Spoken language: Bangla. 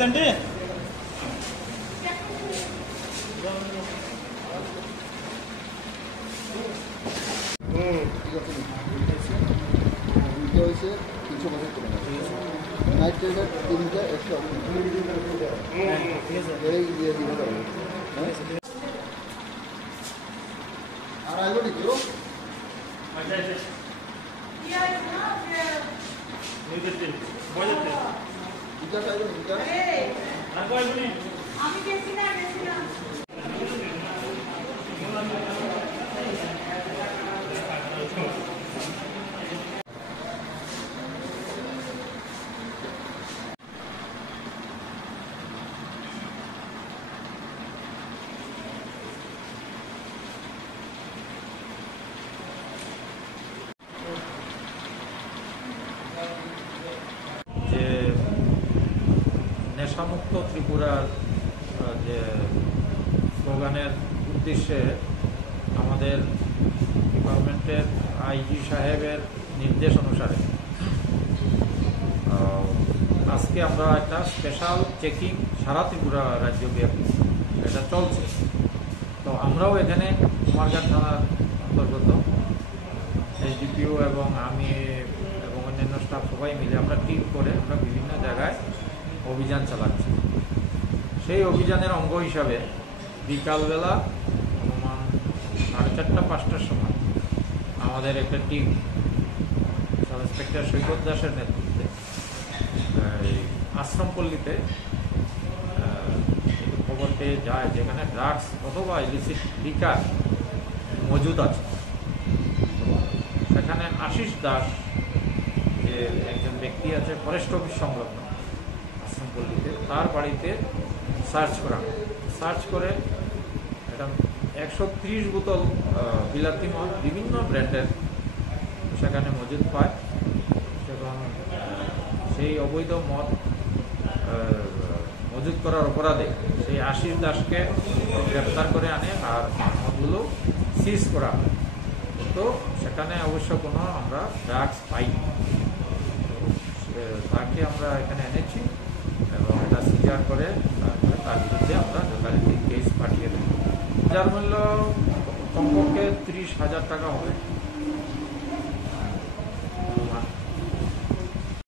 संडे কিছু বছর করে নাইট ট্রেনের 3টা 100 এই দিয়ে দিতে হবে আর আইবো নি তো আচ্ছা আচ্ছা ইয়া না নিউজতে বলেতে এটা আইবো নি এটা আর কই বলি আমি গেছি না যে নেশামুক্ত ত্রিপুরার যে স্লোগানের উদ্দেশ্যে আমাদের ডিপার্টমেন্টের আইজি সাহেবের নির্দেশ অনুসারে আজকে আমরা একটা স্পেশাল চেকিং সারা ত্রিপুরা রাজ্যব্যাপী এটা চলছে। তো আমরাও এখানে কুমারঘাট থানার অন্তর্গত এসডিপিও এবং আমি এবং অন্যান্য স্টাফ সবাই মিলে আমরা টিম করে আমরা বিভিন্ন জায়গায় অভিযান চালাচ্ছি। সেই অভিযানের অঙ্গ হিসাবে বিকালবেলা অনুমান 4:30-5টার সময় আমাদের একটা টিম সাব ইন্সপেক্টর সৈকত দাসের নেতৃত্বে আশ্রমপল্লীতে খবর পেয়ে যায় যেখানে ড্রাগস অথবা ইলিসিট লিকার মজুদ আছে। সেখানে আশিস দাস যে একজন ব্যক্তি আছে ফরেস্ট অফিস সংলগ্ন আশ্রমপল্লীতে, তার বাড়িতে সার্চ করে এটা 130 বোতল বিলাতি মদ বিভিন্ন ব্র্যান্ডের সেখানে মজুদ পায় এবং সেই অবৈধ মদ মজুদ করার অপরাধে সেই আশিস দাসকে গ্রেপ্তার করে আনে আর মদগুলো সিজ করা হয়। তো সেখানে অবশ্য কোনো আমরা ড্রাগস পাইনি, তাকে আমরা এখানে এনেছি এবং এটা সিজার করে তার বিরুদ্ধে আমরা যথারীতি কেস পাঠিয়ে দেব। যার মূল্য কমপক্ষে 30,000 টাকা হবে।